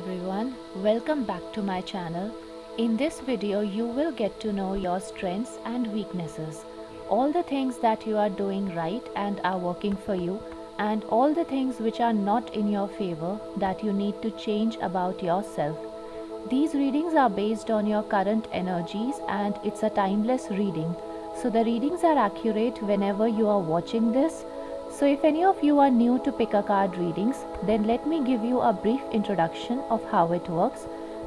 everyone, welcome back to my channel. In this video you will get to know your strengths and weaknesses, all the things that you are doing right and are working for you, and all the things which are not in your favor that you need to change about yourself. These readings are based on your current energies and it's a timeless reading. So the readings are accurate whenever you are watching this. So if any of you are new to pick a card readings, then let me give you a brief introduction of how it works.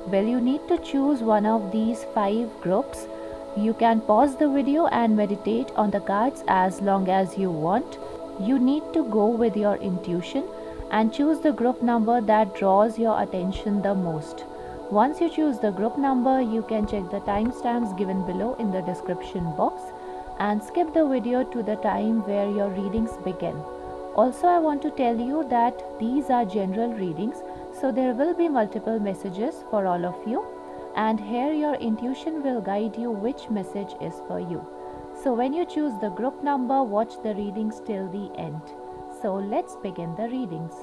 Well, you need to choose one of these 5 groups. You can pause the video and meditate on the cards as long as you want. You need to go with your intuition and choose the group number that draws your attention the most. Once you choose the group number, you can check the timestamps given below in the description box and skip the video to the time where your readings begin. Also, I want to tell you that these are general readings, so there will be multiple messages for all of you, and here your intuition will guide you which message is for you. So when you choose the group number, watch the readings till the end. So let's begin the readings.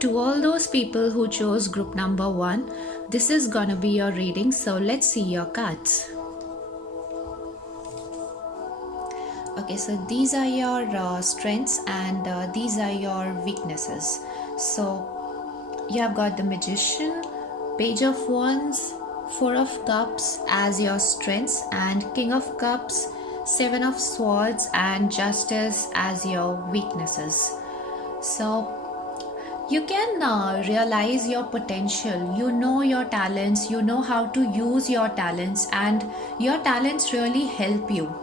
To all those people who chose group number 1, this is gonna be your reading, so let's see your cards. Okay, so these are your strengths and these are your weaknesses. So you have got the Magician, Page of Wands, 4 of Cups as your strengths, and King of Cups, 7 of Swords, and Justice as your weaknesses. So you can realize your potential. You know your talents, you know how to use your talents, and your talents really help you.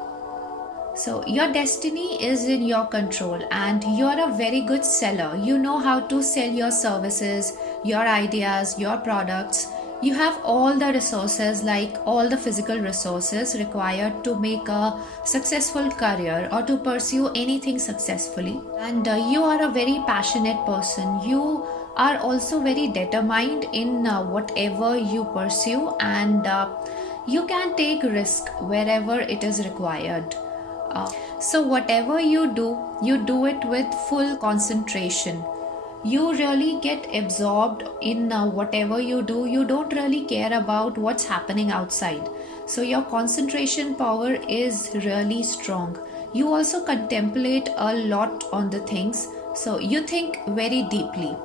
So your destiny is in your control and you are a very good seller. You know how to sell your services, your ideas, your products. You have all the resources, like all the physical resources required to make a successful career or to pursue anything successfully. And you are a very passionate person. You are also very determined in whatever you pursue, and you can take risk wherever it is required. So whatever you do it with full concentration. You really get absorbed in whatever you do. You don't really care about what's happening outside. So your concentration power is really strong. You also contemplate a lot on the things. So you think very deeply.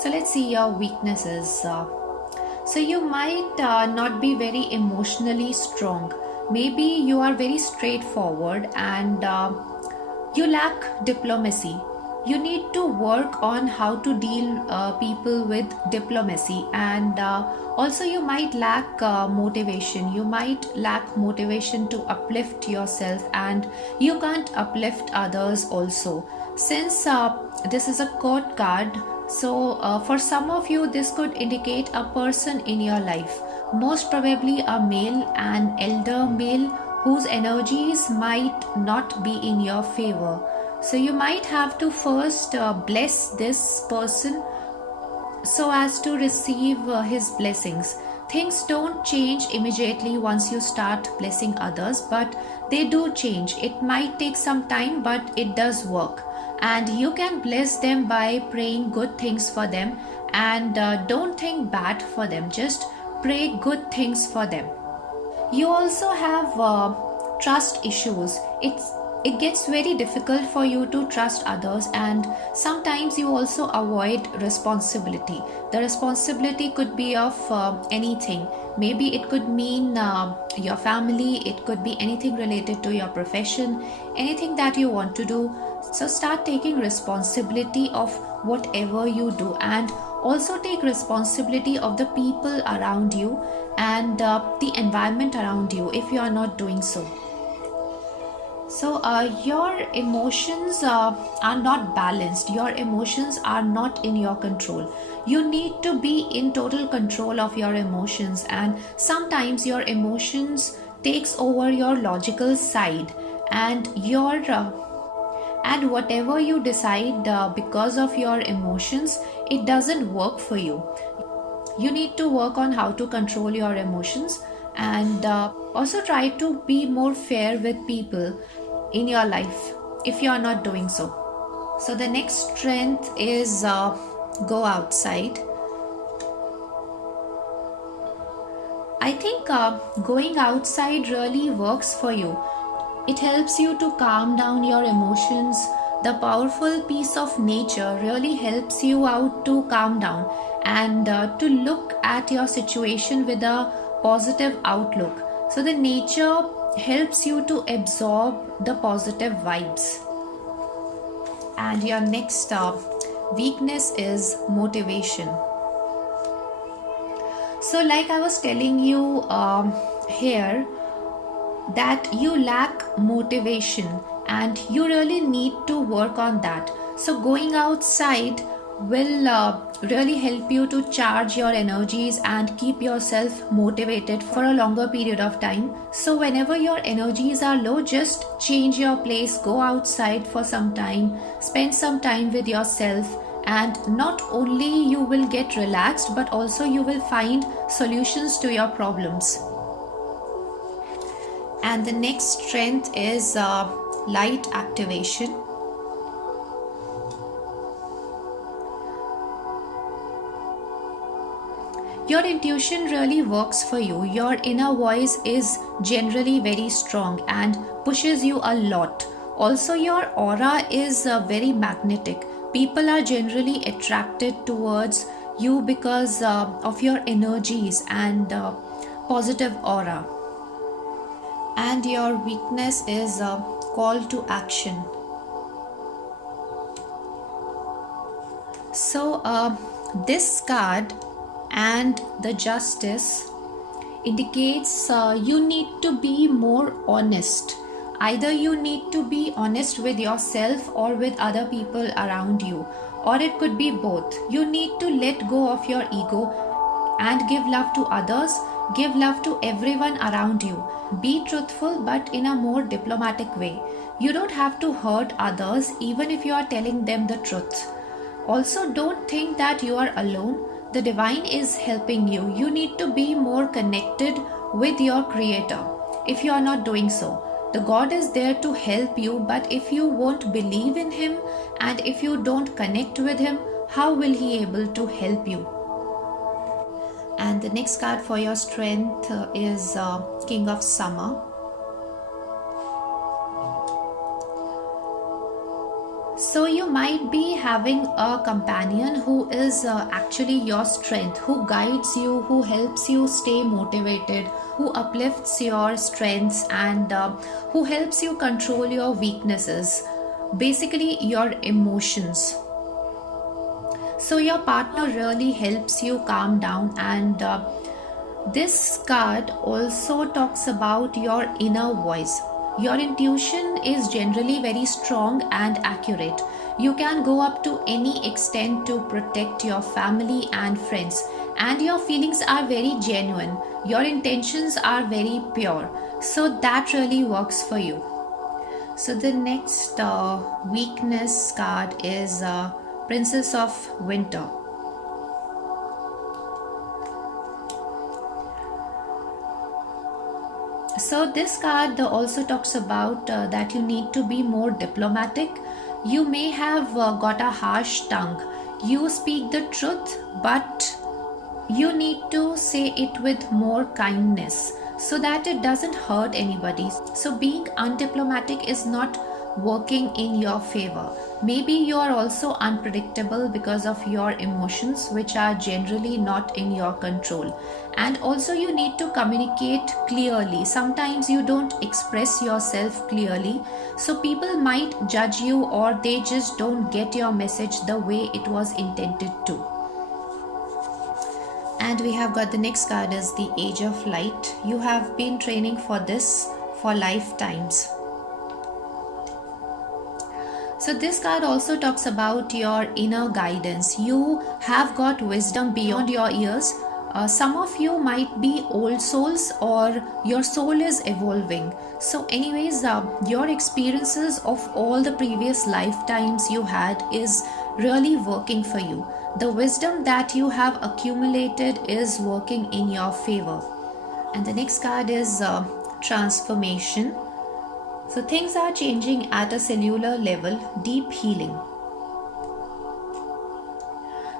So let's see your weaknesses. So you might not be very emotionally strong. Maybe you are very straightforward and you lack diplomacy. You need to work on how to deal people with diplomacy, and also you might lack motivation. You might lack motivation to uplift yourself, and you can't uplift others also. Since this is a court card, so for some of you this could indicate a person in your life, most probably a male, an elder male whose energies might not be in your favor. So you might have to first bless this person so as to receive his blessings. Things don't change immediately once you start blessing others, but they do change. It might take some time, but it does work. And you can bless them by praying good things for them, and don't think bad for them. Just pray good things for them. You also have trust issues. It gets very difficult for you to trust others, and sometimes you also avoid responsibility. The responsibility could be of anything. Maybe it could mean your family, it could be anything related to your profession, anything that you want to do. So start taking responsibility of whatever you do, and also take responsibility of the people around you and the environment around you if you are not doing so. So your emotions are not balanced. Your emotions are not in your control. You need to be in total control of your emotions, and sometimes your emotions takes over your logical side, and and whatever you decide because of your emotions, it doesn't work for you. You need to work on how to control your emotions, and also try to be more fair with people in your life if you are not doing so. So the next strength is go outside. I think going outside really works for you. It helps you to calm down your emotions. The powerful piece of nature really helps you out to calm down and to look at your situation with a positive outlook. So the nature helps you to absorb the positive vibes. And your next weakness is motivation. So like I was telling you here, that you lack motivation and you really need to work on that. So going outside will really help you to charge your energies and keep yourself motivated for a longer period of time. So whenever your energies are low, just change your place, go outside for some time, spend some time with yourself, and not only you will get relaxed, but also you will find solutions to your problems. And the next strength is light activation. Your intuition really works for you. Your inner voice is generally very strong and pushes you a lot. Also, your aura is very magnetic. People are generally attracted towards you because of your energies and positive aura. And your weakness is call to action. So this card and the Justice indicates you need to be more honest. Either you need to be honest with yourself or with other people around you, or it could be both. You need to let go of your ego and give love to others. Give love to everyone around you. Be truthful, but in a more diplomatic way. You don't have to hurt others even if you are telling them the truth. Also, don't think that you are alone. The divine is helping you. You need to be more connected with your creator. If you are not doing so, the God is there to help you, but if you won't believe in him and if you don't connect with him, how will he able to help you? And the next card for your strength is King of Summer. So you might be having a companion who is actually your strength, who guides you, who helps you stay motivated, who uplifts your strengths, and who helps you control your weaknesses, basically your emotions. So your partner really helps you calm down, and this card also talks about your inner voice. Your intuition is generally very strong and accurate. You can go up to any extent to protect your family and friends, and your feelings are very genuine. Your intentions are very pure. So that really works for you. So the next weakness card is Princess of Winter. So this card also talks about that you need to be more diplomatic. You may have got a harsh tongue. You speak the truth, but you need to say it with more kindness so that it doesn't hurt anybody. So being undiplomatic is not working in your favor. Maybe you are also unpredictable because of your emotions, which are generally not in your control. And also you need to communicate clearly. Sometimes you don't express yourself clearly, so people might judge you, or they just don't get your message the way it was intended to. And we have got the next card is the Age of Light. You have been training for this for lifetimes. So this card also talks about your inner guidance. You have got wisdom beyond your years. Some of you might be old souls, or your soul is evolving. So anyways, your experiences of all the previous lifetimes you had is really working for you. The wisdom that you have accumulated is working in your favor. And the next card is Transformation. So things are changing at a cellular level, deep healing.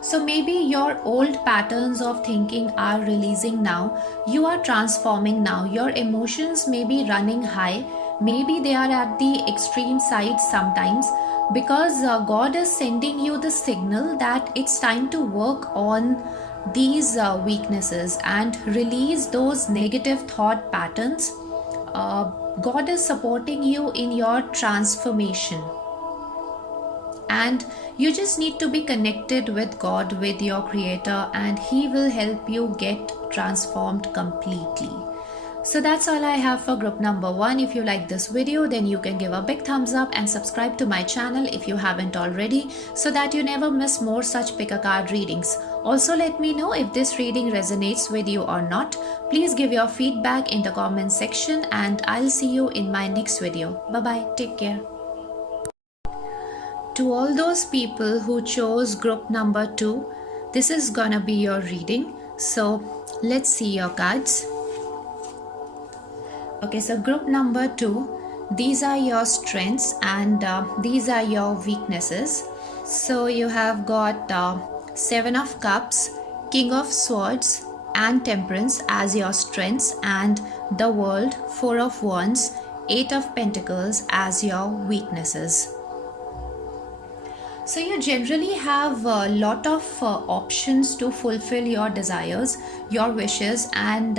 So maybe your old patterns of thinking are releasing now. You are transforming now. Your emotions may be running high. Maybe they are at the extreme side sometimes, because God is sending you the signal that it's time to work on these weaknesses and release those negative thought patterns. God is supporting you in your transformation, and you just need to be connected with God, with your creator, and he will help you get transformed completely. So that's all I have for group number 1. If you like this video, then you can give a big thumbs up and subscribe to my channel if you haven't already, so that you never miss more such pick a card readings. Also, let me know if this reading resonates with you or not. Please give your feedback in the comment section, and I'll see you in my next video. Bye bye, take care. To all those people who chose group number 2, this is gonna be your reading. So let's see your cards. Okay, so group number 2, these are your strengths and these are your weaknesses. So you have got 7 of Cups, King of Swords and Temperance as your strengths, and the World, 4 of Wands, 8 of Pentacles as your weaknesses. So you generally have a lot of options to fulfill your desires, your wishes, and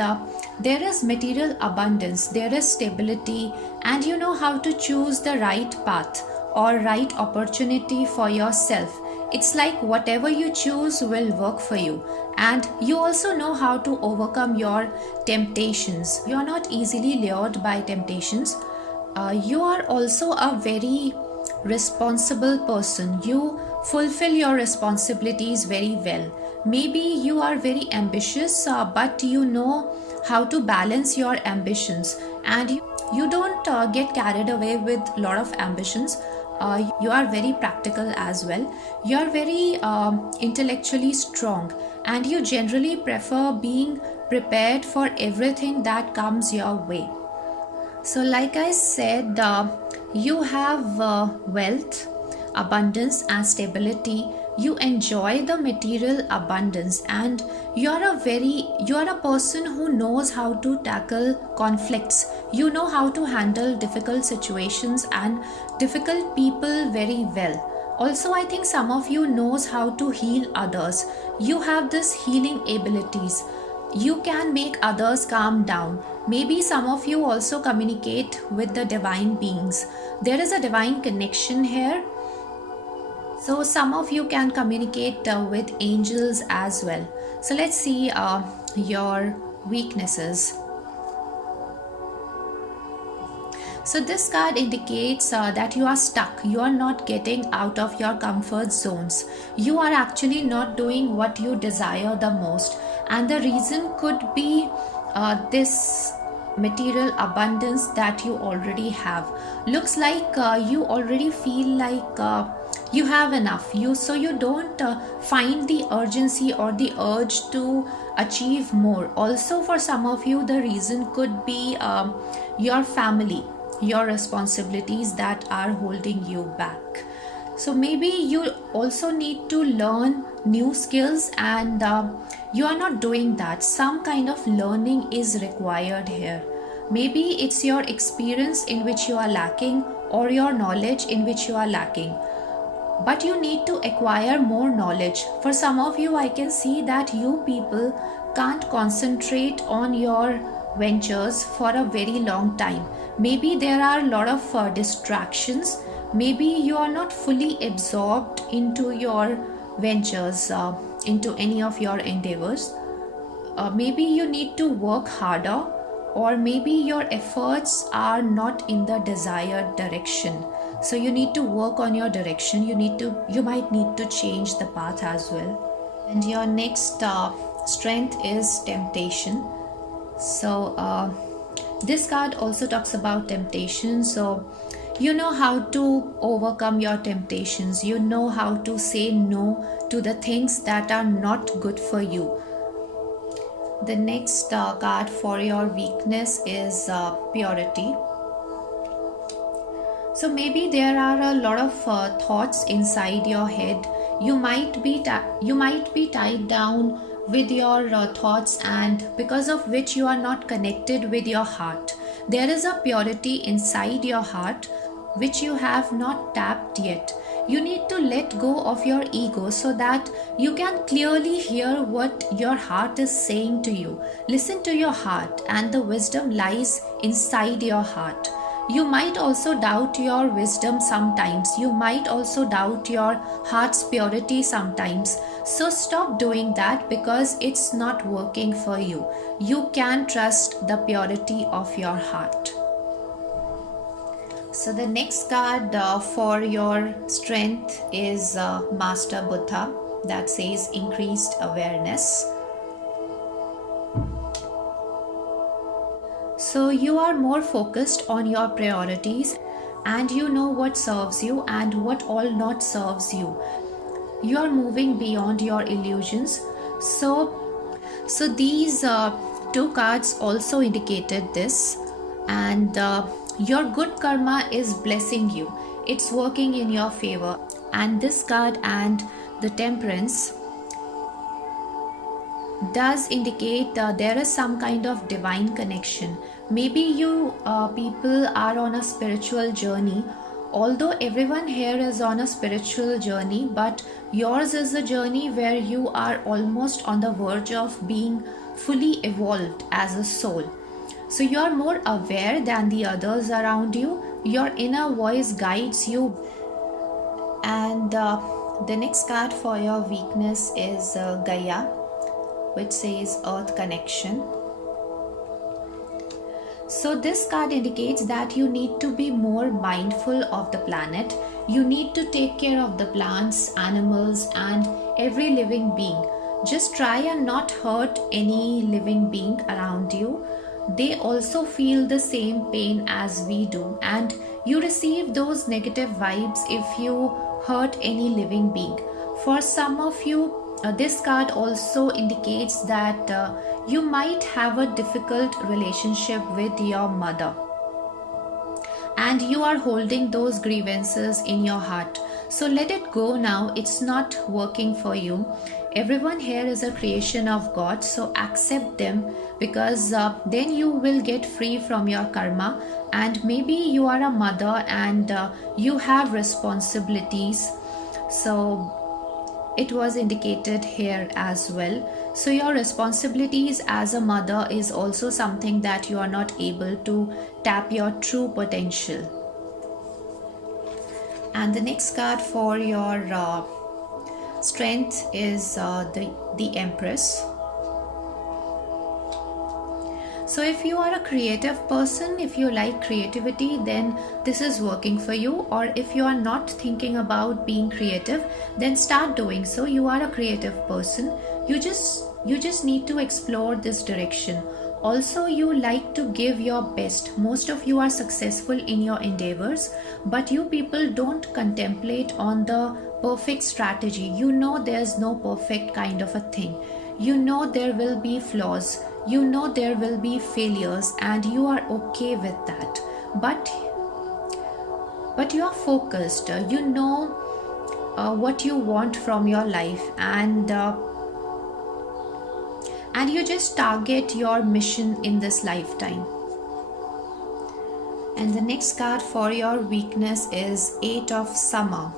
there is material abundance, there is stability, and you know how to choose the right path or right opportunity for yourself. It's like whatever you choose will work for you, and you also know how to overcome your temptations. You are not easily lured by temptations. You are also a very responsible person. You fulfill your responsibilities very well. Maybe you are very ambitious, but you know how to balance your ambitions, and you don't get carried away with a lot of ambitions. You are very practical as well. You are very intellectually strong, and you generally prefer being prepared for everything that comes your way. So like I said, you have wealth, abundance and stability. You enjoy the material abundance, and you are a person who knows how to tackle conflicts. You know how to handle difficult situations and difficult people very well. Also, I think some of you knows how to heal others. You have this healing abilities. You can make others calm down. Maybe some of you also communicate with the divine beings. There is a divine connection here. So some of you can communicate with angels as well. So let's see your weaknesses. So this card indicates that you are stuck. You are not getting out of your comfort zones. You are actually not doing what you desire the most. And the reason could be this material abundance that you already have. Looks like you already feel like you have enough. So you don't find the urgency or the urge to achieve more. Also, for some of you, the reason could be your family, your responsibilities that are holding you back. So maybe you also need to learn new skills, and you are not doing that. Some kind of learning is required here. Maybe it's your experience in which you are lacking, or your knowledge in which you are lacking. But you need to acquire more knowledge. For some of you, I can see that you people can't concentrate on your ventures for a very long time. Maybe there are a lot of distractions. Maybe you are not fully absorbed into your ventures, into any of your endeavors. Maybe you need to work harder, or maybe your efforts are not in the desired direction. So you need to work on your direction. You might need to change the path as well. And your next strength is temptation. So this card also talks about temptation. So you know how to overcome your temptations. You know how to say no to the things that are not good for you. The next card for your weakness is purity. So maybe there are a lot of thoughts inside your head. You might be tied down with your thoughts, and because of which you are not connected with your heart. There is a purity inside your heart which you have not tapped yet. You need to let go of your ego so that you can clearly hear what your heart is saying to you. Listen to your heart, and the wisdom lies inside your heart. You might also doubt your wisdom sometimes. You might also doubt your heart's purity sometimes. So stop doing that, because it's not working for you. You can trust the purity of your heart. So the next card for your strength is Master Buddha, that says increased awareness. So you are more focused on your priorities, and you know what serves you and what all not serves you. You are moving beyond your illusions. So these two cards also indicated this, and your good karma is blessing you. It's working in your favor. And this card and the Temperance does indicate there is some kind of divine connection. Maybe you people are on a spiritual journey. Although everyone here is on a spiritual journey, but yours is a journey where you are almost on the verge of being fully evolved as a soul. So you are more aware than the others around you. Your inner voice guides you. And the next card for your weakness is Gaia, which says Earth Connection. So this card indicates that you need to be more mindful of the planet. You need to take care of the plants, animals, and every living being. Just try and not hurt any living being around you. They also feel the same pain as we do, and you receive those negative vibes if you hurt any living being. For some of you, this card also indicates that you might have a difficult relationship with your mother, and you are holding those grievances in your heart. So let it go now. It's not working for you. Everyone here is a creation of God, so accept them, because then you will get free from your karma. And maybe you are a mother and you have responsibilities. So it was indicated here as well. So your responsibilities as a mother is also something that you are not able to tap your true potential. And the next card for your strength is the Empress. So if you are a creative person, if you like creativity, then this is working for you. Or if you are not thinking about being creative, then start doing so. You are a creative person. You just need to explore this direction. Also, you like to give your best. Most of you are successful in your endeavors, but you people don't contemplate on the perfect strategy. You know there's no perfect kind of a thing. You know there will be flaws. You know there will be failures, and you are okay with that. But you are focused. You know what you want from your life, and you just target your mission in this lifetime. And the next card for your weakness is Eight of Summer.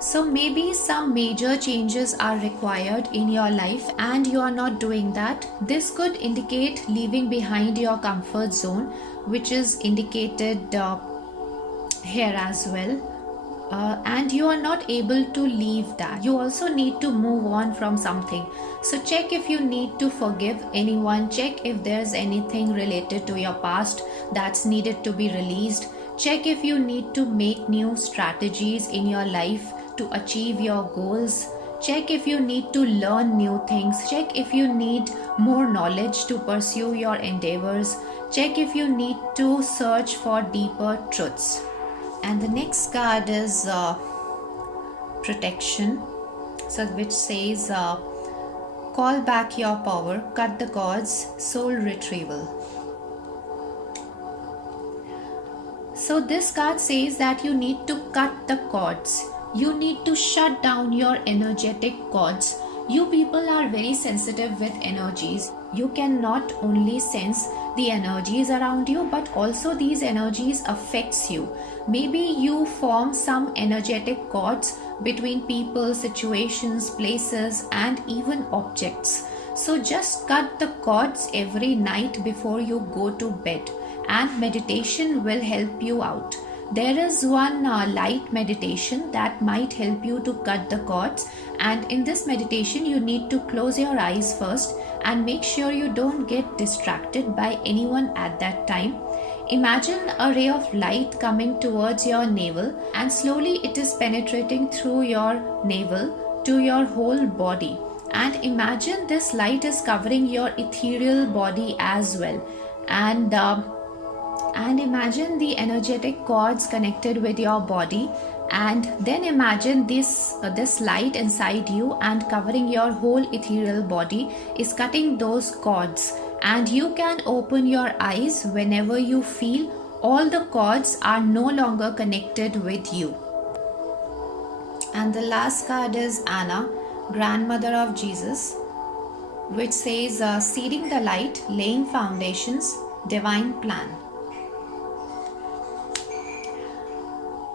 So maybe some major changes are required in your life and you are not doing that. This could indicate leaving behind your comfort zone, which is indicated here as well. And you are not able to leave that. You also need to move on from something. So check if you need to forgive anyone. Check if there's anything related to your past that's needed to be released. Check if you need to make new strategies in your life to achieve your goals. Check if you need to learn new things. Check if you need more knowledge to pursue your endeavors. Check if you need to search for deeper truths. And the next card is Protection, so which says call back your power, cut the cords, soul retrieval. So this card says that you need to cut the cords. You need to shut down your energetic cords. You people are very sensitive with energies. You can not only sense the energies around you, but also these energies affects you. Maybe you form some energetic cords between people, situations, places, and even objects. So just cut the cords every night before you go to bed, and meditation will help you out. There is one light meditation that might help you to cut the cords, and in this meditation you need to close your eyes first and make sure you don't get distracted by anyone at that time. Imagine a ray of light coming towards your navel, and slowly it is penetrating through your navel to your whole body. And imagine this light is covering your ethereal body as well. And imagine the energetic cords connected with your body, and then imagine this light inside you and covering your whole ethereal body is cutting those cords, and you can open your eyes whenever you feel all the cords are no longer connected with you. And the last card is Anna, grandmother of Jesus, which says seeding the light, laying foundations, divine plan.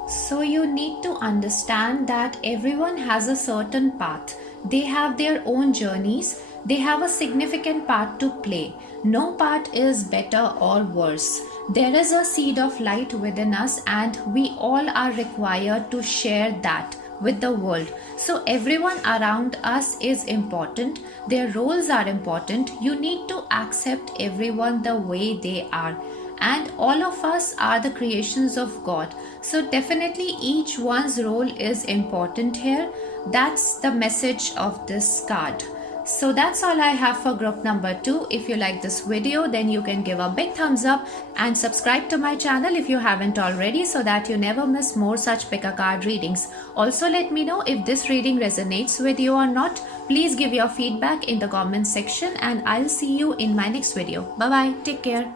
So you need to understand that everyone has a certain path. They have their own journeys. They have a significant part to play. No part is better or worse. There is a seed of light within us, and we all are required to share that with the world. So everyone around us is important. Their roles are important. You need to accept everyone the way they are. And all of us are the creations of God. So definitely each one's role is important here. That's the message of this card. So that's all I have for group number 2. If you like this video, then you can give a big thumbs up and subscribe to my channel if you haven't already, so that you never miss more such pick a card readings. Also let me know if this reading resonates with you or not. Please give your feedback in the comment section, and I'll see you in my next video. Bye bye. Take care.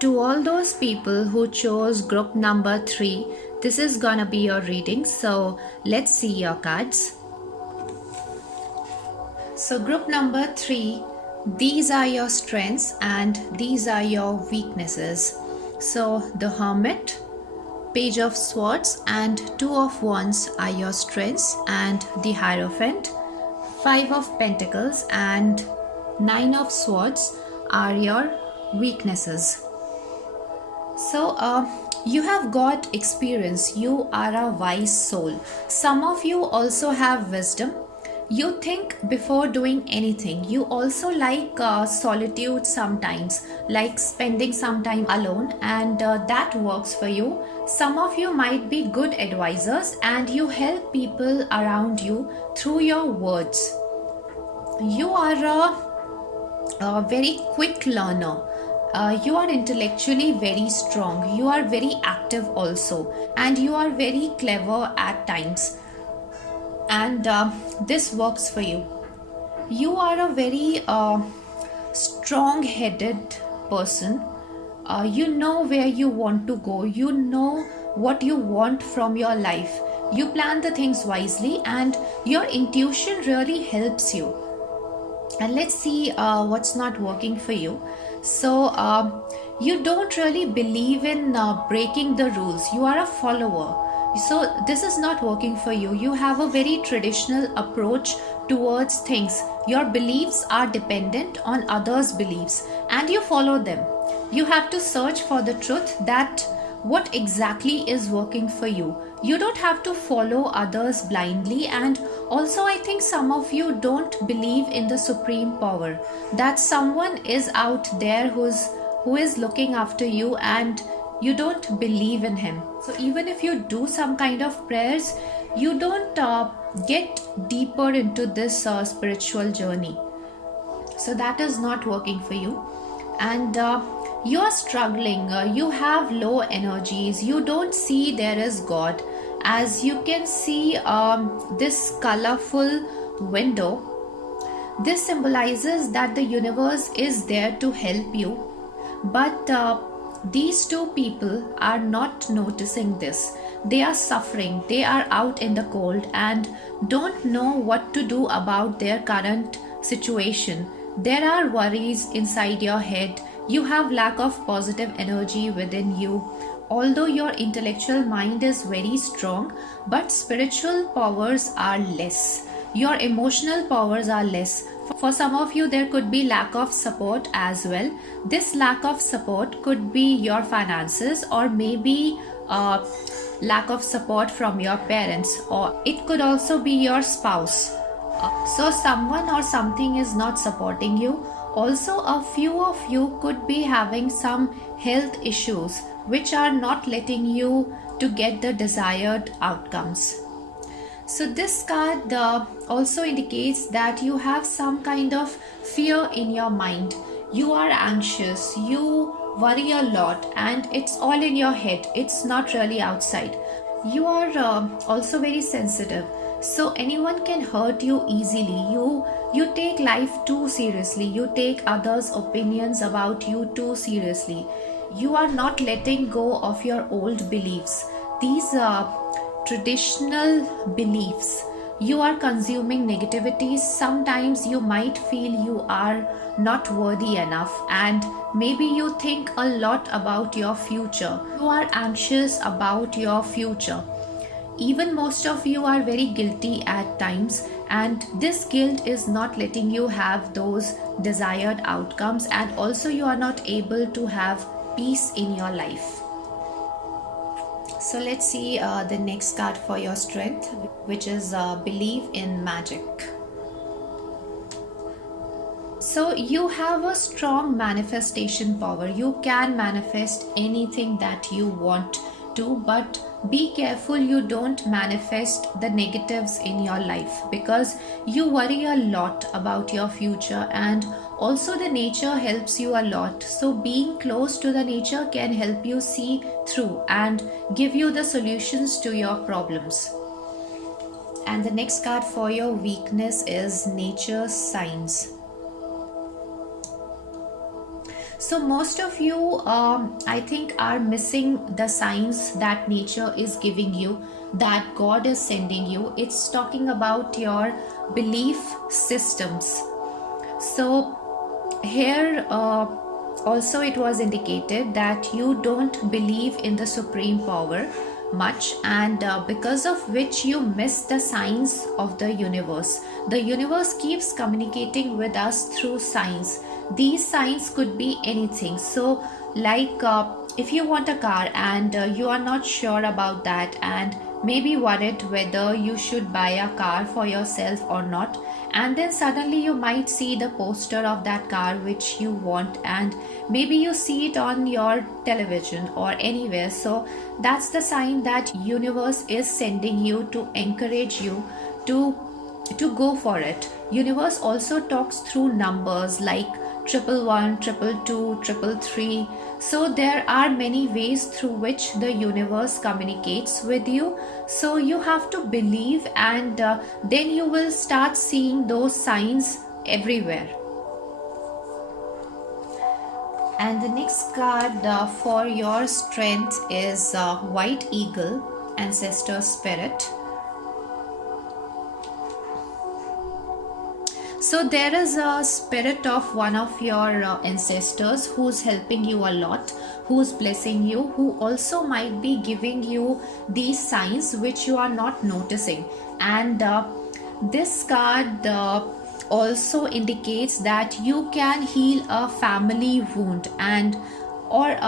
To all those people who chose group number 3, this is gonna be your reading. So let's see your cards. So group number 3, these are your strengths and these are your weaknesses. So the Hermit, Page of Swords and 2 of Wands are your strengths, and the Hierophant, 5 of Pentacles and 9 of Swords are your weaknesses. So you have got experience. You are a wise soul. Some of you also have wisdom. You think before doing anything. You also like solitude sometimes, like spending some time alone, and that works for you. Some of you might be good advisors, and you help people around you through your words. You are a very quick learner. You are intellectually very strong. You are very active also, and you are very clever at times. And this works for you. You are a very strong-headed person. You know where you want to go. You know what you want from your life. You plan the things wisely, and your intuition really helps you. And let's see what's not working for you. So you don't really believe in breaking the rules. You are a follower. So this is not working for you. You have a very traditional approach towards things. Your beliefs are dependent on others' beliefs, and you follow them. You have to search for the truth, that what exactly is working for you. You don't have to follow others blindly. And also I think some of you don't believe in the supreme power, that someone is out there who is looking after you, and you don't believe in him. So even if you do some kind of prayers, you don't get deeper into this spiritual journey. So that is not working for you. And you are struggling. You have low energies. You don't see there is God. As you can see this colorful window, this symbolizes that the universe is there to help you, but these two people are not noticing this. They are suffering, they are out in the cold and don't know what to do about their current situation. There are worries inside your head. You have lack of positive energy within you. Although your intellectual mind is very strong, but spiritual powers are less. Your emotional powers are less. For some of you, there could be lack of support as well. This lack of support could be your finances, or maybe lack of support from your parents, or it could also be your spouse. So someone or something is not supporting you. Also, a few of you could be having some health issues which are not letting you to get the desired outcomes. So this card also indicates that you have some kind of fear in your mind. You are anxious, you worry a lot, and it's all in your head. It's not really outside. You are also very sensitive. So anyone can hurt you easily. You take life too seriously. You take others' opinions about you too seriously. You are not letting go of your old beliefs. These traditional beliefs. You are consuming negativities. Sometimes you might feel you are not worthy enough, and maybe you think a lot about your future. You are anxious about your future. Even most of you are very guilty at times, and this guilt is not letting you have those desired outcomes, and also you are not able to have peace in your life. So let's see the next card for your strength, which is believe in magic. So you have a strong manifestation power. You can manifest anything that you want to, but be careful you don't manifest the negatives in your life, because you worry a lot about your future, and also the nature helps you a lot. So being close to the nature can help you see through and give you the solutions to your problems. And the next card for your weakness is nature's signs. So most of you, I think, are missing the signs that nature is giving you, that God is sending you. It's talking about your belief systems. So here also it was indicated that you don't believe in the supreme power much, and because of which you miss the signs of the universe. The universe keeps communicating with us through signs. These signs could be anything. So like if you want a car and you are not sure about that, and maybe worried whether you should buy a car for yourself or not, and then suddenly you might see the poster of that car which you want, and maybe you see it on your television or anywhere. So that's the sign that universe is sending you to encourage you to go for it. Universe also talks through numbers like 111, 222, 333. So there are many ways through which the universe communicates with you. So you have to believe, and then you will start seeing those signs everywhere. And the next card for your strength is White Eagle, Ancestor Spirit. So there is a spirit of one of your ancestors who's helping you a lot, who's blessing you, who also might be giving you these signs which you are not noticing. And this card also indicates that you can heal a family wound, and or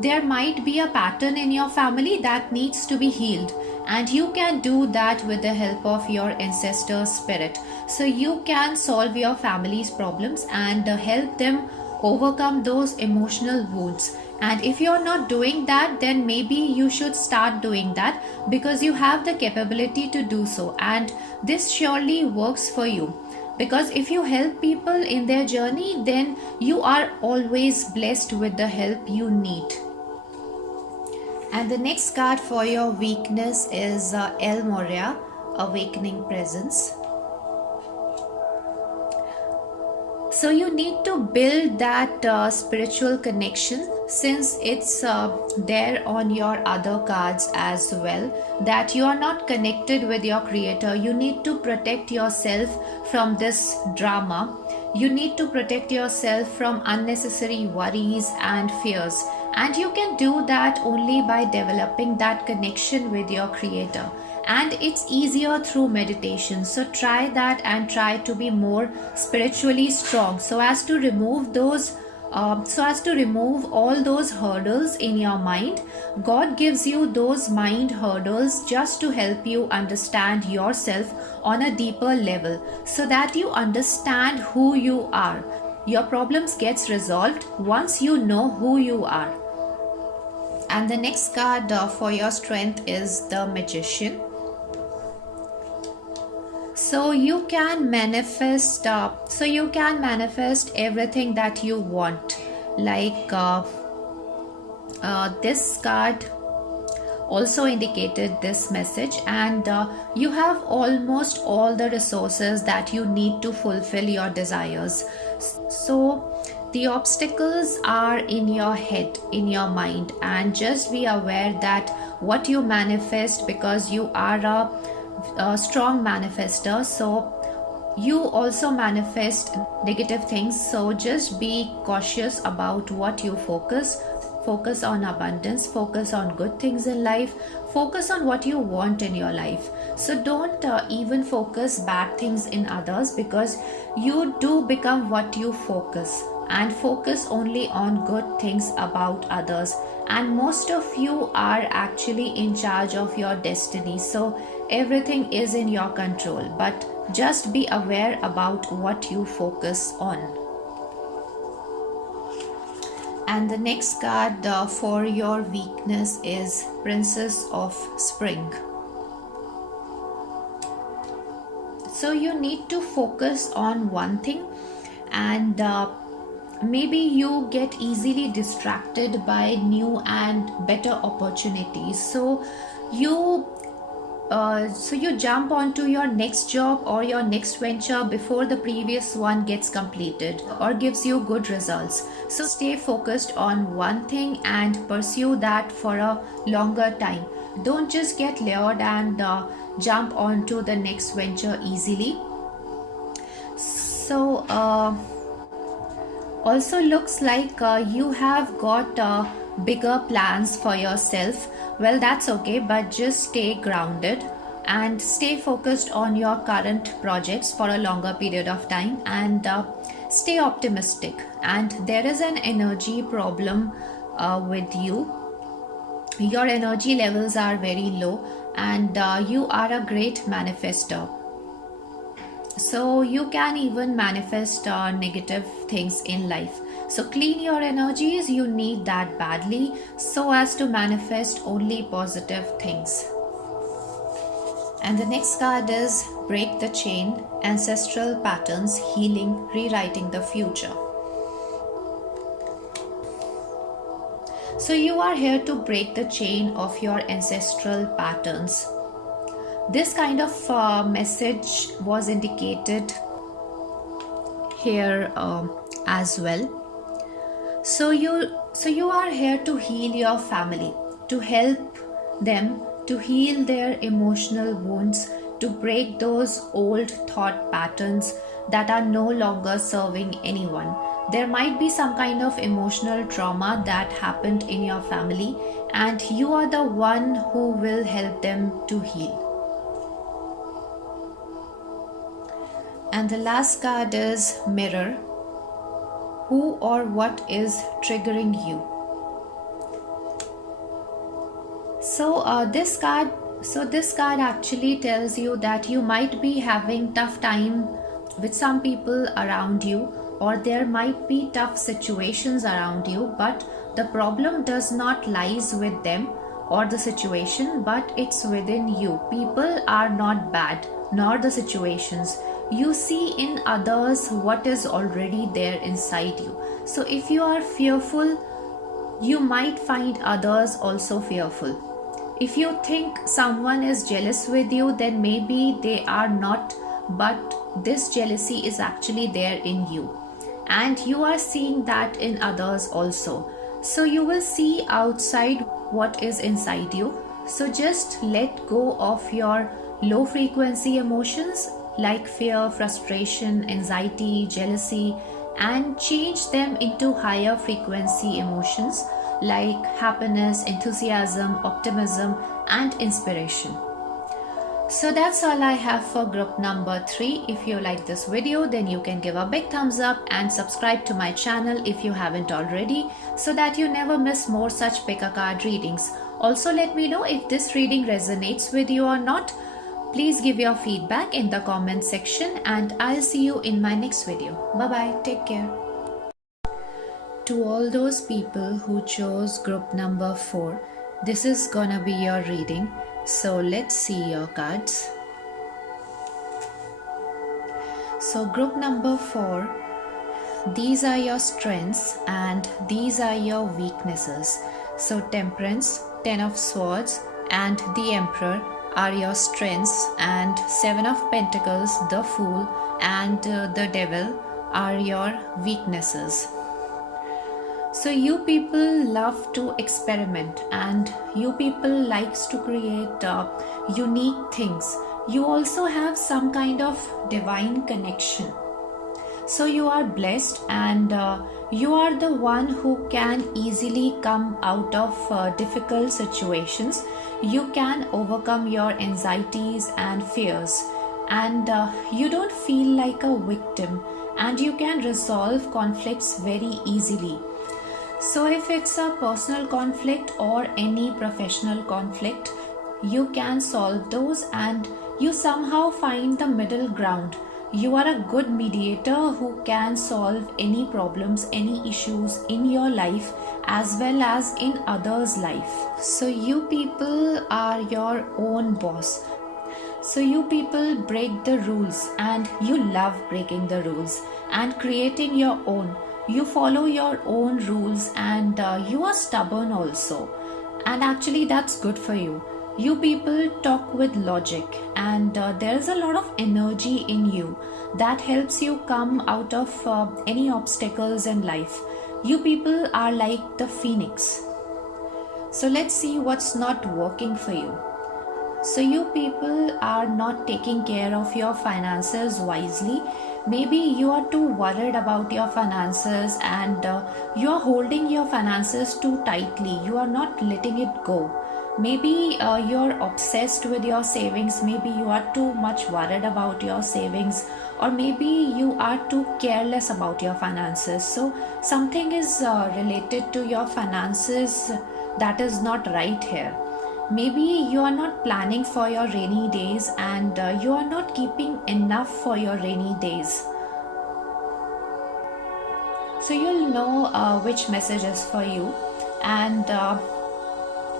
there might be a pattern in your family that needs to be healed, and you can do that with the help of your ancestor spirit. So you can solve your family's problems and help them overcome those emotional wounds. And if you're not doing that, then maybe you should start doing that, because you have the capability to do so, and this surely works for you. Because if you help people in their journey, then you are always blessed with the help you need. And the next card for your weakness is El Morya, Awakening Presence. So you need to build that spiritual connection, since it's there on your other cards as well, that you are not connected with your creator. You need to protect yourself from this drama. You need to protect yourself from unnecessary worries and fears. And you can do that only by developing that connection with your creator. And it's easier through meditation. So try that and try to be more spiritually strong, so as to remove all those hurdles in your mind. God gives you those mind hurdles just to help you understand yourself on a deeper level, so that you understand who you are. Your problems gets resolved once you know who you are. And the next card for your strength is the Magician. So you can manifest everything that you want. Like this card also indicated this message, and you have almost all the resources that you need to fulfill your desires. So the obstacles are in your head, in your mind, and just be aware that what you manifest, because you are a strong manifester, so you also manifest negative things. So just be cautious about what you focus on abundance, focus on good things in life, focus on what you want in your life. So don't even focus bad things in others, because you do become what you focus. And focus only on good things about others, and most of you are actually in charge of your destiny. So everything is in your control, but just be aware about what you focus on. And the next card for your weakness is Princess of Spring. So you need to focus on one thing, and maybe you get easily distracted by new and better opportunities. So you jump onto your next job or your next venture before the previous one gets completed or gives you good results. So stay focused on one thing and pursue that for a longer time. Don't just get lured and jump onto the next venture easily. So also looks like you have got bigger plans for yourself. Well, that's okay, but just stay grounded and stay focused on your current projects for a longer period of time, and stay optimistic. And there is an energy problem with you. Your energy levels are very low, and you are a great manifester. So you can even manifest negative things in life. So clean your energies. You need that badly, so as to manifest only positive things. And the next card is Break the Chain, Ancestral Patterns, Healing, Rewriting the Future. So you are here to break the chain of your ancestral patterns. This kind of message was indicated here as well. So you are here to heal your family, to help them to heal their emotional wounds, to break those old thought patterns that are no longer serving anyone. There might be some kind of emotional trauma that happened in your family, and you are the one who will help them to heal. And the last card is Mirror. Who or what is triggering you? So this card actually tells you that you might be having tough time with some people around you, or there might be tough situations around you, but the problem does not lies with them or the situation, but it's within you. People are not bad, nor the situations. You see in others what is already there inside you. So if you are fearful, you might find others also fearful. If you think someone is jealous with you, then maybe they are not, but this jealousy is actually there in you. and you are seeing that in others also. So you will see outside what is inside you. So just let go of your low frequency emotions like fear, frustration, anxiety, jealousy, and change them into higher frequency emotions like happiness, enthusiasm, optimism, and inspiration. So that's all I have for group number 3. If you like this video, then you can give a big thumbs up and subscribe to my channel if you haven't already, so that you never miss more such pick a card readings. Also, let me know if this reading resonates with you or not. Please give your feedback in the comment section, and I'll see you in my next video. Bye bye. Take care. To all those people who chose group number 4, this is gonna be your reading. So let's see your cards. So group number 4, these are your strengths and these are your weaknesses. So Temperance, 10 of Swords, and the Emperor are your strengths, and 7 of Pentacles, the Fool, and the Devil are your weaknesses. So you people love to experiment, and you people likes to create unique things. You also have some kind of divine connection. So you are blessed, and you are the one who can easily come out of difficult situations. You can overcome your anxieties and fears, and you don't feel like a victim, and you can resolve conflicts very easily. So if it's a personal conflict or any professional conflict, you can solve those, and you somehow find the middle ground. You are a good mediator who can solve any problems, any issues in your life as well as in others' life. So you people are your own boss. So you people break the rules, and you love breaking the rules and creating your own. You follow your own rules, and you are stubborn also, and actually that's good for you. You people talk with logic, and there is a lot of energy in you that helps you come out of any obstacles in life. You people are like the phoenix. So let's see what's not working for you. So you people are not taking care of your finances wisely. Maybe you are too worried about your finances, and you are holding your finances too tightly. You are not letting it go. Maybe you're obsessed with your savings. Maybe you are too much worried about your savings, or maybe you are too careless about your finances. So something is related to your finances that is not right here. Maybe you are not planning for your rainy days, and you are not keeping enough for your rainy days. So you'll know which message is for you, and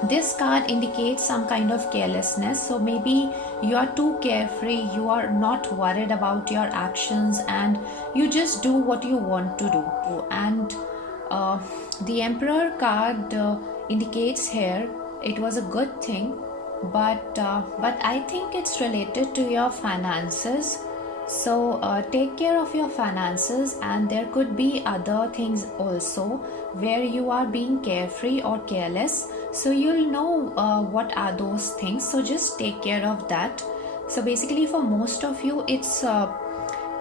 this card indicates some kind of carelessness. So maybe you are too carefree, you are not worried about your actions, and you just do what you want to do. And the Emperor card indicates here it was a good thing, but I think it's related to your finances. So take care of your finances, and there could be other things also where you are being carefree or careless. So you'll know what are those things. So just take care of that. So basically for most of you it's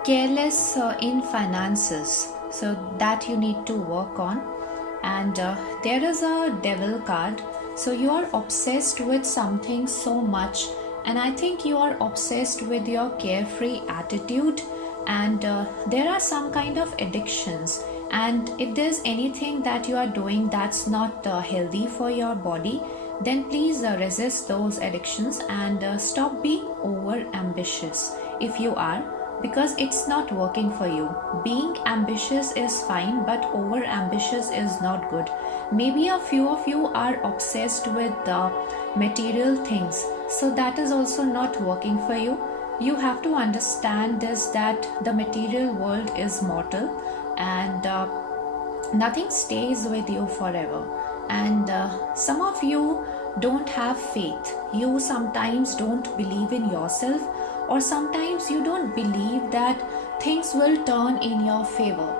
careless in finances, so that you need to work on. And there is a Devil card. So you are obsessed with something so much, and I think you are obsessed with your carefree attitude, and there are some kind of addictions. And if there's anything that you are doing that's not healthy for your body, then please resist those addictions, and stop being over ambitious if you are, because it's not working for you. Being ambitious is fine, but over ambitious is not good. Maybe a few of you are obsessed with material things, so that is also not working for you. You have to understand this, that the material world is mortal, and nothing stays with you forever. And some of you don't have faith. You sometimes don't believe in yourself, or sometimes you don't believe that things will turn in your favor.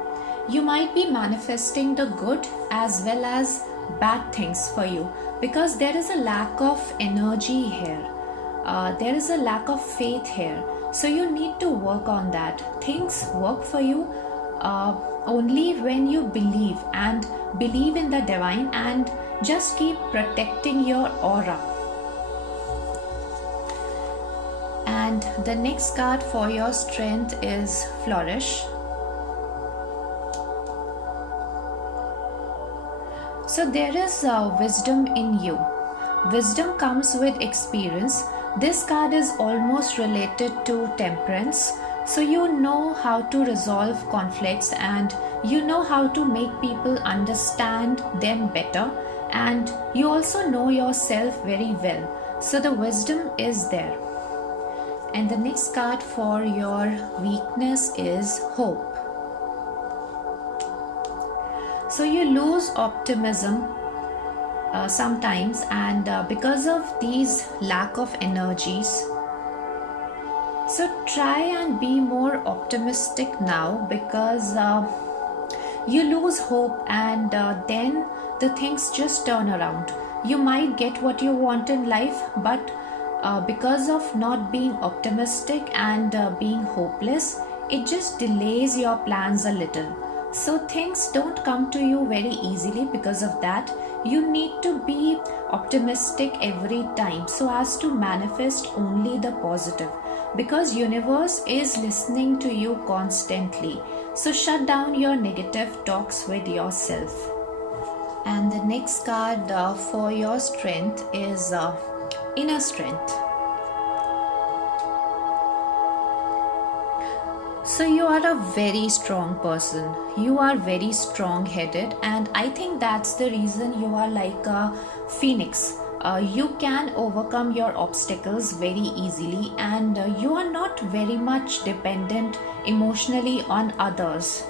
you might be manifesting the good as well as bad things for you, because there is a lack of energy here. There is a lack of faith here. So you need to work on that. Things work for you only when you believe in the divine, and just keep protecting your aura. And the next card for your strength is Flourish. So there is wisdom in you. Wisdom comes with experience. This card is almost related to Temperance. So you know how to resolve conflicts, and you know how to make people understand them better, and you also know yourself very well. So the wisdom is there. And the next card for your weakness is Hope. So you lose optimism sometimes, and because of these lack of energies. So try and be more optimistic now, because you lose hope, and then the things just turn around. You might get what you want in life, but because of not being optimistic and being hopeless, it just delays your plans a little. So things don't come to you very easily because of that. You need to be optimistic every time so as to manifest only the positive, because universe is listening to you constantly. So shut down your negative talks with yourself. And the next card for your strength is Inner Strength. So you are a very strong person. You are very strong-headed, and I think that's the reason you are like a phoenix. You can overcome your obstacles very easily, and you are not very much dependent emotionally on others.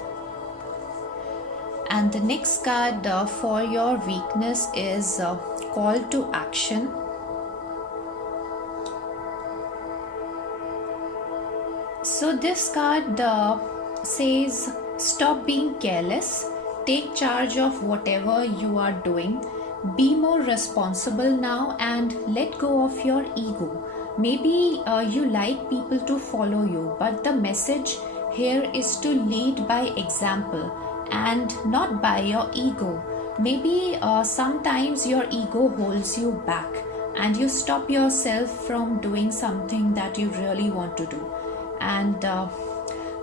And the next card for your weakness is Call to Action. So this card says stop being careless, take charge of whatever you are doing, be more responsible now, and let go of your ego. Maybe you like people to follow you, but the message here is to lead by example and not by your ego. Maybe sometimes your ego holds you back and you stop yourself from doing something that you really want to do. And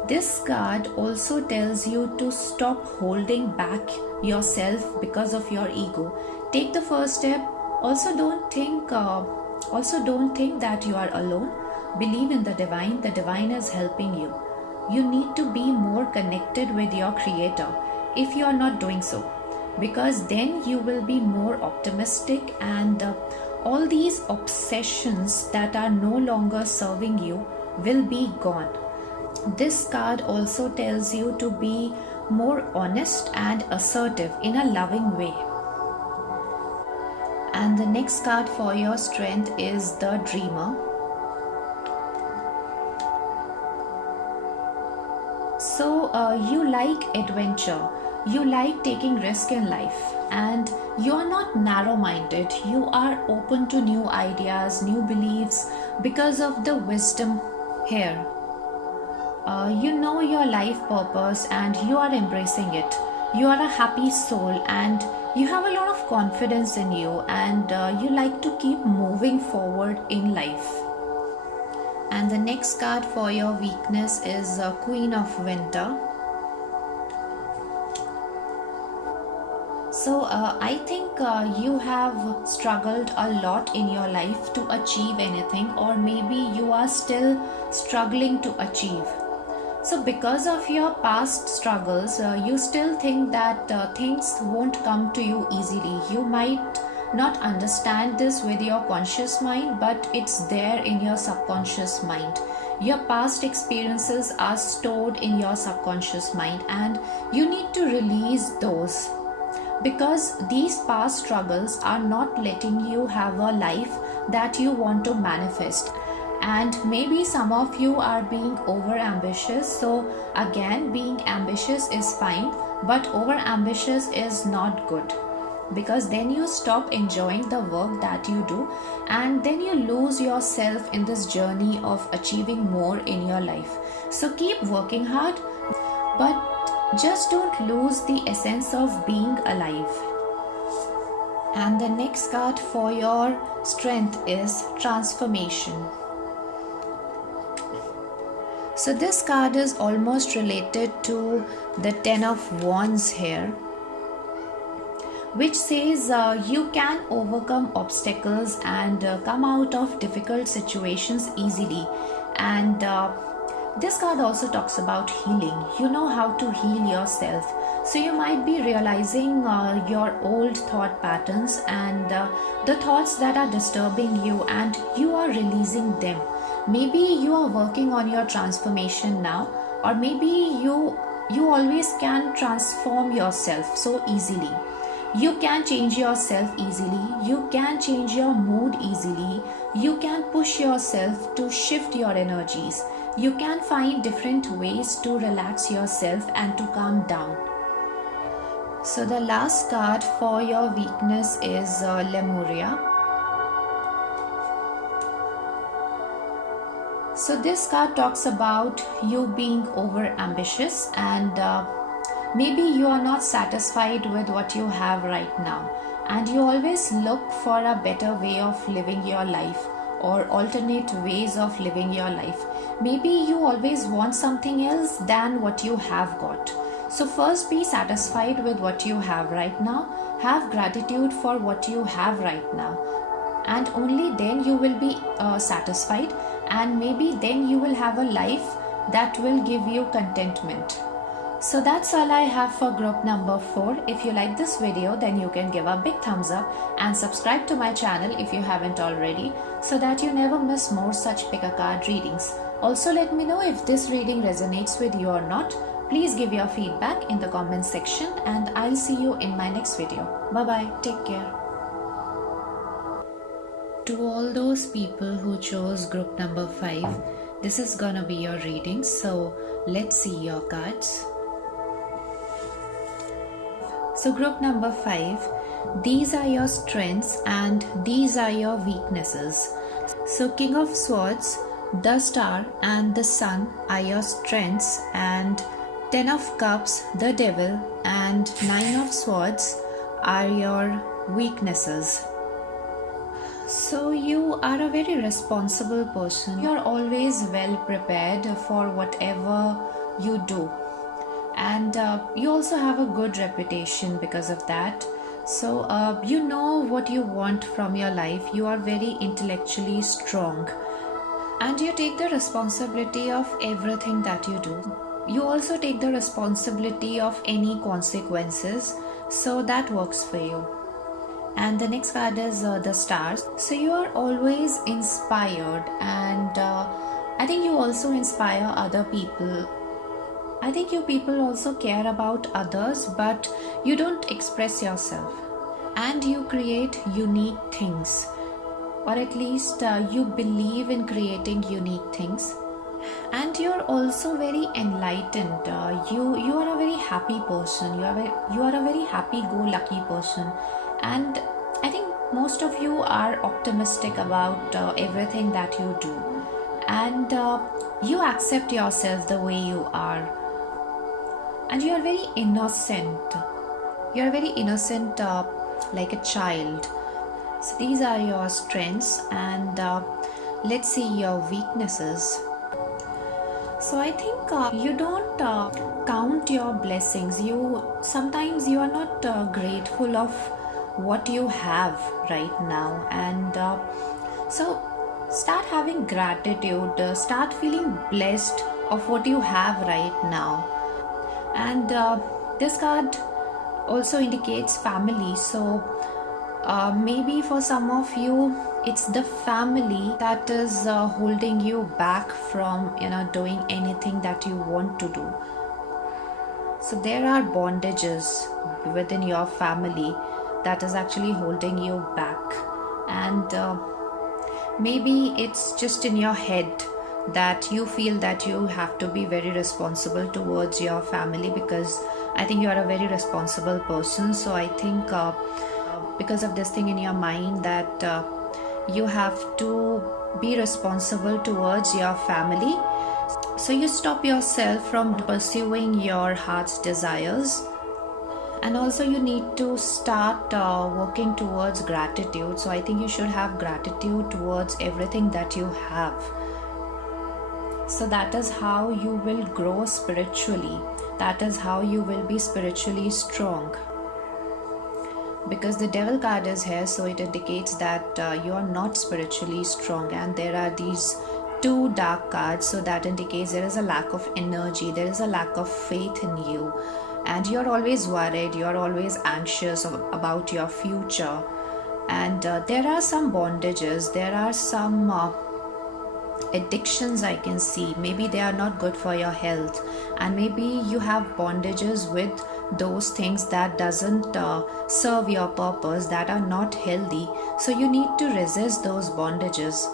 this card also tells you to stop holding back yourself because of your ego. Take the first step. Also don't think that you are alone. Believe in the divine. The divine is helping you. You need to be more connected with your creator if you are not doing so, because then you will be more optimistic, and all these obsessions that are no longer serving you will be gone. This card also tells you to be more honest and assertive in a loving way. And the next card for your strength is the Dreamer. So you like adventure, you like taking risk in life, and you are not narrow-minded. You are open to new ideas, new beliefs because of the wisdom here. You know your life purpose and you are embracing it. You are a happy soul and you have a lot of confidence in you, and you like to keep moving forward in life. And the next card for your weakness is Queen of Winter. So I think you have struggled a lot in your life to achieve anything, or maybe you are still struggling to achieve. So because of your past struggles, you still think that things won't come to you easily. You might not understand this with your conscious mind, but it's there in your subconscious mind. Your past experiences are stored in your subconscious mind, and you need to release those, because these past struggles are not letting you have a life that you want to manifest. and maybe some of you are being over ambitious. So again, being ambitious is fine, but over ambitious is not good, because then you stop enjoying the work that you do, and then you lose yourself in this journey of achieving more in your life. So keep working hard, but just don't lose the essence of being alive. And the next card for your strength is transformation. So this card is almost related to the Ten of Wands here, which says you can overcome obstacles and come out of difficult situations easily. And this card also talks about healing. You know how to heal yourself. So you might be realizing your old thought patterns and the thoughts that are disturbing you, and you are releasing them. Maybe you are working on your transformation now, or maybe you always can transform yourself so easily. You can change yourself easily. You can change your mood easily. You can push yourself to shift your energies. You can find different ways to relax yourself and to calm down. So the last card for your weakness is Lemuria. So this card talks about you being over ambitious, and maybe you are not satisfied with what you have right now, and you always look for a better way of living your life or alternate ways of living your life. Maybe you always want something else than what you have got. So first, be satisfied with what you have right now. Have gratitude for what you have right now, and only then you will be satisfied, and maybe then you will have a life that will give you contentment. So that's all I have for group number 4. If you like this video, then you can give a big thumbs up and subscribe to my channel if you haven't already, so that you never miss more such pick a card readings. Also, let me know if this reading resonates with you or not. Please give your feedback in the comment section, and I'll see you in my next video. Bye bye. Take care. To all those people who chose group number 5, this is gonna be your reading. So let's see your cards. So group number 5, these are your strengths and these are your weaknesses. So King of Swords, the Star and the Sun are your strengths, and Ten of Cups, the Devil and Nine of Swords are your weaknesses. So you are a very responsible person. You are always well prepared for whatever you do, and you also have a good reputation because of that. So you know what you want from your life. You are very intellectually strong, and you take the responsibility of everything that you do. You also take the responsibility of any consequences, so that works for you. And the next card is the Stars. So you are always inspired, and I think you also inspire other people. I think you people also care about others, but you don't express yourself, and you create unique things, or at least you believe in creating unique things. And you're also very enlightened. You are a very happy person. You are a very happy-go-lucky person, and I think most of you are optimistic about everything that you do, and you accept yourself the way you are, and you are very innocent. You are very innocent, like a child. So these are your strengths, and let's see your weaknesses. So I think you don't count your blessings. Sometimes you are not grateful of what you have right now, and so start having gratitude. Start feeling blessed of what you have right now. And this card also indicates family. So maybe for some of you, it's the family that is holding you back from doing anything that you want to do. So there are bondages within your family that is actually holding you back, and Maybe it's just in your head that you feel that you have to be very responsible towards your family, because I think you are a very responsible person. So I think because of this thing in your mind that you have to be responsible towards your family, so you stop yourself from pursuing your heart's desires. And also you need to start working towards gratitude. So I think you should have gratitude towards everything that you have. So that is how you will grow spiritually. That is how you will be spiritually strong. Because the devil card is here, so it indicates that you are not spiritually strong, and there are these two dark cards, so that indicates there is a lack of energy, there is a lack of faith in you, and you're always worried, you're always anxious about your future. And there are some bondages, there are some addictions I can see. Maybe they are not good for your health, and maybe you have bondages with those things that doesn't serve your purpose, that are not healthy. So you need to resist those bondages.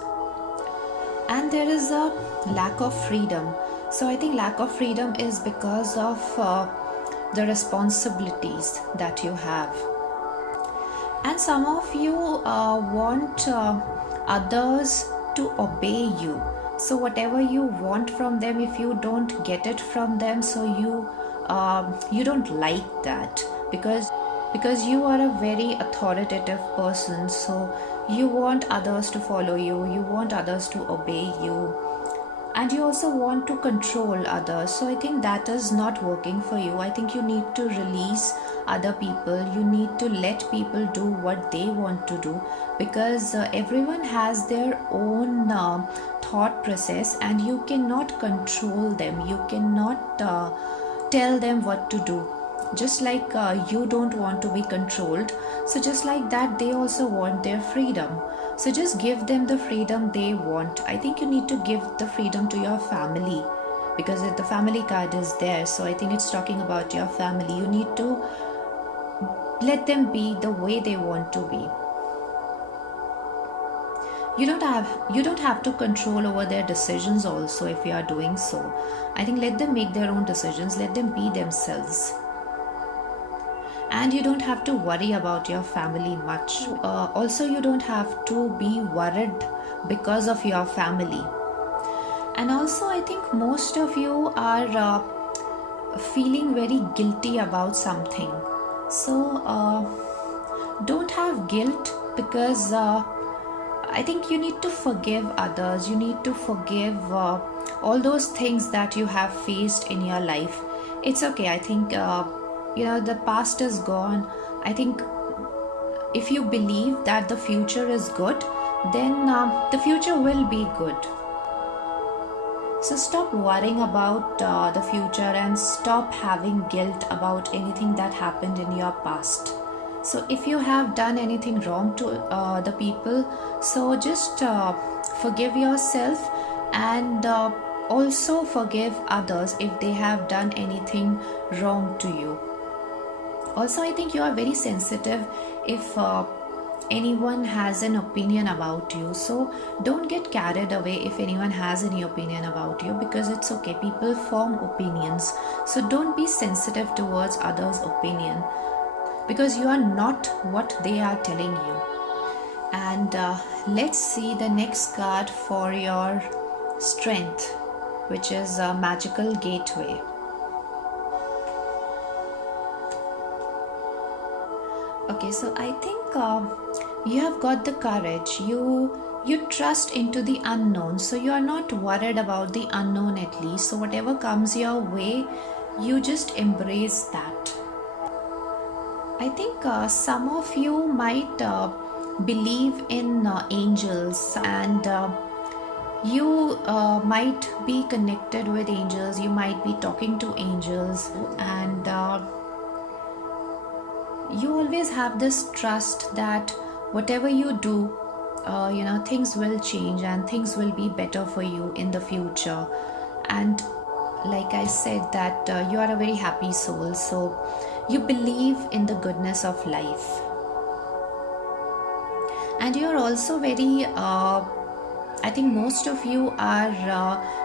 And there is a lack of freedom. So I think lack of freedom is because of the responsibilities that you have. And some of you want others to obey you. So whatever you want from them, if you don't get it from them, so you don't like that, because you are a very authoritative person. So you want others to follow you, you want others to obey you, and you also want to control others. So I think that is not working for you. I think you need to release other people, you need to let people do what they want to do, because everyone has their own thought process, and you cannot control them, you cannot tell them what to do. Just like you don't want to be controlled, so just like that they also want their freedom. So just give them the freedom they want. I think you need to give the freedom to your family, because the family card is there. So I think it's talking about your family. You need to let them be the way they want to be. You don't have to control over their decisions also. If you are doing so, I think let them make their own decisions, let them be themselves. And you don't have to worry about your family much. Also, you don't have to be worried because of your family. And also, I think most of you are feeling very guilty about something. So don't have guilt, because I think you need to forgive others. You need to forgive all those things that you have faced in your life. It's okay. I think the past is gone. I think if you believe that the future is good, then the future will be good. So stop worrying about the future, and stop having guilt about anything that happened in your past. So if you have done anything wrong to the people, so just forgive yourself, and also forgive others if they have done anything wrong to you. Also, I think you are very sensitive if anyone has an opinion about you. So don't get carried away if anyone has any opinion about you, because it's okay. People form opinions. So don't be sensitive towards others' opinion, because you are not what they are telling you. And let's see the next card for your strength, which is a magical gateway. Okay, so I think you have got the courage. You trust into the unknown, so you are not worried about the unknown, at least. So whatever comes your way, you just embrace that. I think some of you might believe in angels, and you might be connected with angels. You might be talking to angels, and you always have this trust that whatever you do, things will change and things will be better for you in the future. And like I said, that you are a very happy soul, so you believe in the goodness of life. And you are also very I think most of you are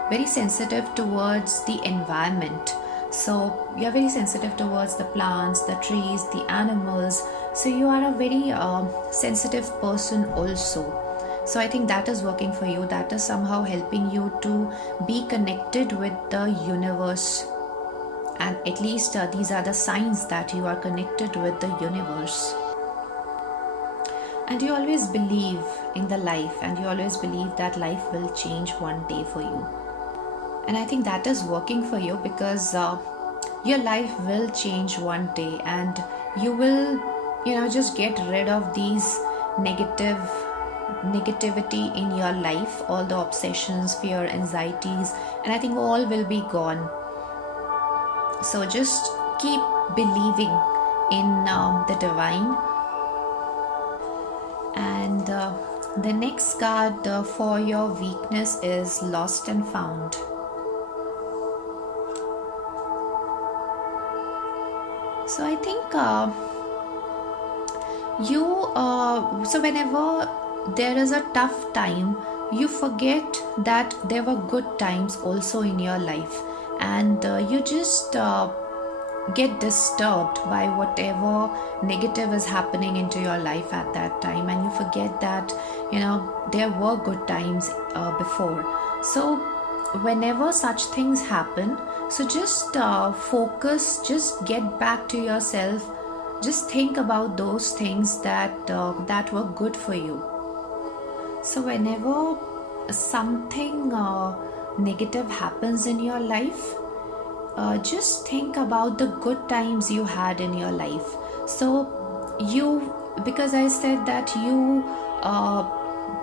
very sensitive towards the environment. So you're very sensitive towards the plants, the trees, the animals. So you are a very sensitive person also. So I think that is working for you. That is somehow helping you to be connected with the universe. And at least these are the signs that you are connected with the universe. And you always believe in the life, and you always believe that life will change one day for you. And I think that is working for you, because your life will change one day, and you will, just get rid of these negativity in your life, all the obsessions, fear, anxieties, and I think all will be gone. So just keep believing in the divine. And the next card for your weakness is Lost and Found. So I think so whenever there is a tough time, you forget that there were good times also in your life, and you just get disturbed by whatever negative is happening into your life at that time, and you forget that there were good times before. So whenever such things happen, so just focus, just get back to yourself, just think about those things that were good for you. So whenever something negative happens in your life, just think about the good times you had in your life. So because I said that you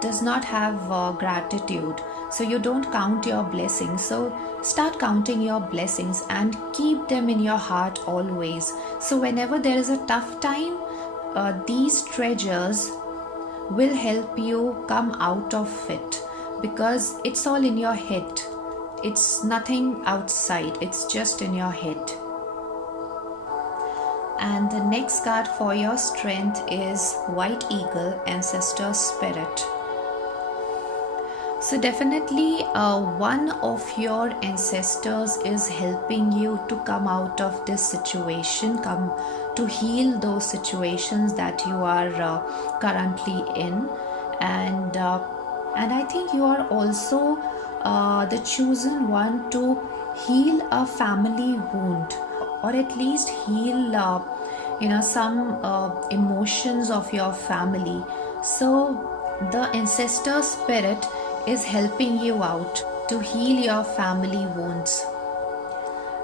does not have gratitude, so you don't count your blessings. So start counting your blessings and keep them in your heart always. So whenever there is a tough time, these treasures will help you come out of it, because it's all in your head. It's nothing outside, it's just in your head. And the next card for your strength is White Eagle, Ancestor Spirit. So definitely one of your ancestors is helping you to come out of this situation, come to heal those situations that you are currently in. And I think you are also the chosen one to heal a family wound, or at least heal some emotions of your family. So the ancestor spirit is helping you out to heal your family wounds,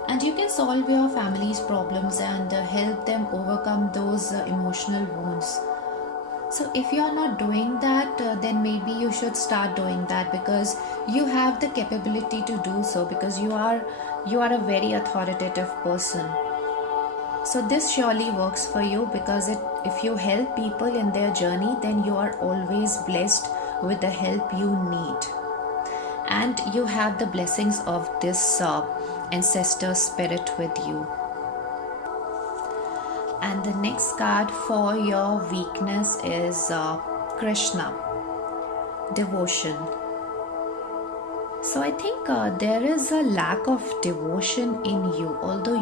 and you can solve your family's problems and help them overcome those emotional wounds. So if you are not doing that, then maybe you should start doing that, because you have the capability to do so, because you are a very authoritative person. So this surely works for you, because if you help people in their journey, then you are always blessed with the help you need, and you have the blessings of this ancestor spirit with you. And the next card for your weakness is Krishna, Devotion. So I think there is a lack of devotion in you. Although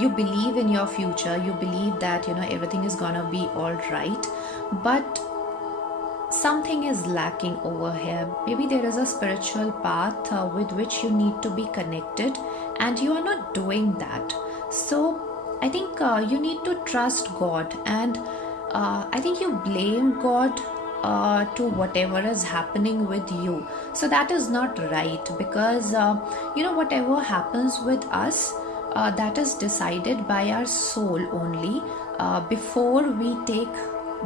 you believe in your future, you believe that everything is gonna be all right, but something is lacking over here. Maybe there is a spiritual path with which you need to be connected, and you are not doing that. So I think you need to trust God, and I think you blame God to whatever is happening with you. So that is not right, because whatever happens with us, that is decided by our soul only before we take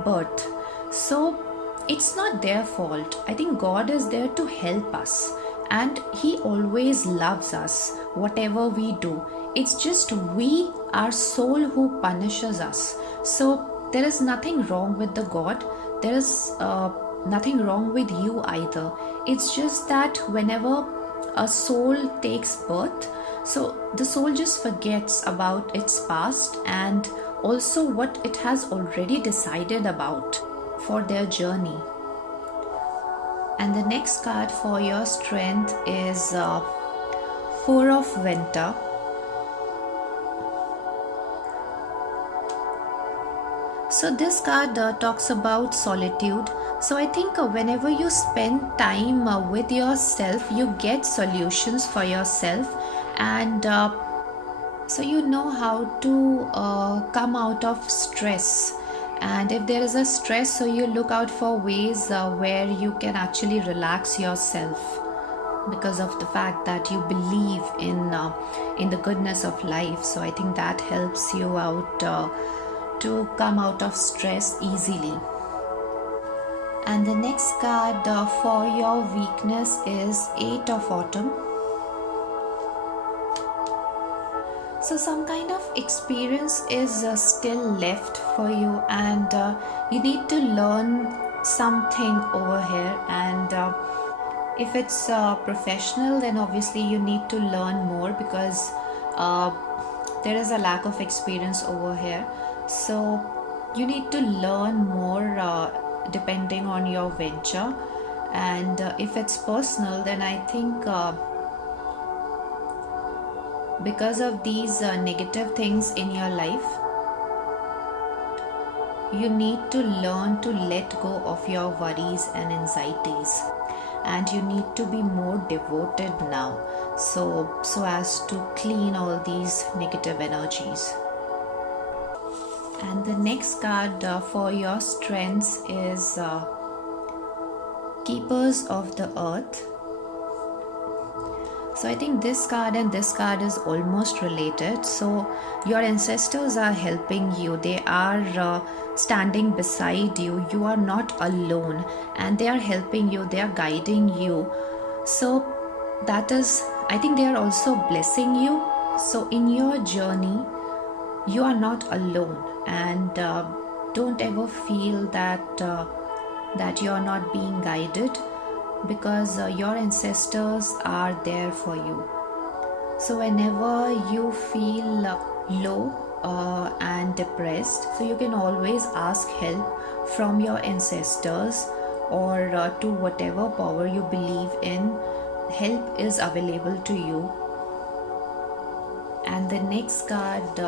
birth. So it's not their fault. I think God is there to help us, and He always loves us whatever we do. It's just our soul, who punishes us. So there is nothing wrong with the God. There is nothing wrong with you either. It's just that whenever a soul takes birth, so the soul just forgets about its past and also what it has already decided about for their journey. And the next card for your strength is Four of Winter. So this card talks about solitude. So I think whenever you spend time with yourself, you get solutions for yourself, and so you know how to come out of stress. And if there is a stress, so you look out for ways where you can actually relax yourself, because of the fact that you believe in the goodness of life. So I think that helps you out to come out of stress easily. And the next card for your weakness is Eight of Autumn. So some kind of experience is still left for you, and you need to learn something over here. And if it's professional, then obviously you need to learn more, because there is a lack of experience over here. So you need to learn more depending on your venture. And if it's personal, then I think because of these negative things in your life, you need to learn to let go of your worries and anxieties, and you need to be more devoted now, so as to clean all these negative energies. And the next card for your strengths is Keepers of the Earth. So I think this card and this card is almost related. So your ancestors are helping you. They are standing beside you. You are not alone, and they are helping you. They are guiding you. So that is, I think they are also blessing you. So in your journey, you are not alone, and don't ever feel that you are not being guided, because your ancestors are there for you. So whenever you feel low and depressed, so you can always ask help from your ancestors, or to whatever power you believe in. Help is available to you. And the next card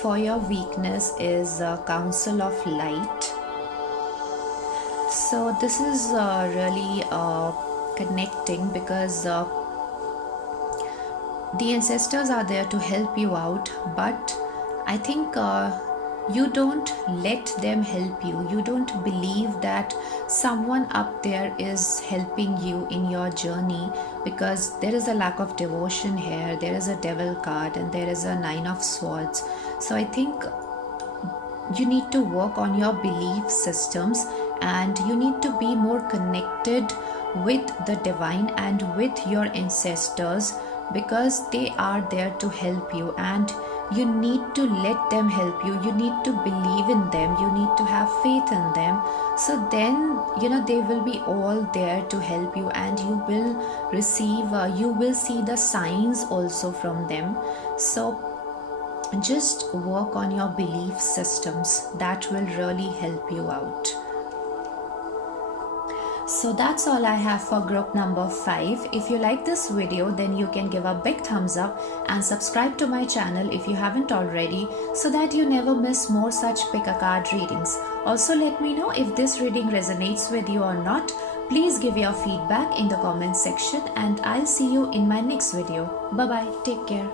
for your weakness is Council of Light. So this is really connecting, because the ancestors are there to help you out, but I think you don't let them help you. You don't believe that someone up there is helping you in your journey, because there is a lack of devotion here. There is a Devil card, and there is a Nine of Swords. So I think you need to work on your belief systems, and you need to be more connected with the divine and with your ancestors, because they are there to help you, and you need to let them help you. You need to believe in them. You need to have faith in them. So then, they will be all there to help you, and you will receive, you will see the signs also from them. So just work on your belief systems. That will really help you out. So that's all I have for group number 5. If you like this video, then you can give a big thumbs up and subscribe to my channel if you haven't already, so that you never miss more such pick a card readings. Also, let me know if this reading resonates with you or not. Please give your feedback in the comment section, and I'll see you in my next video. Bye bye. Take care.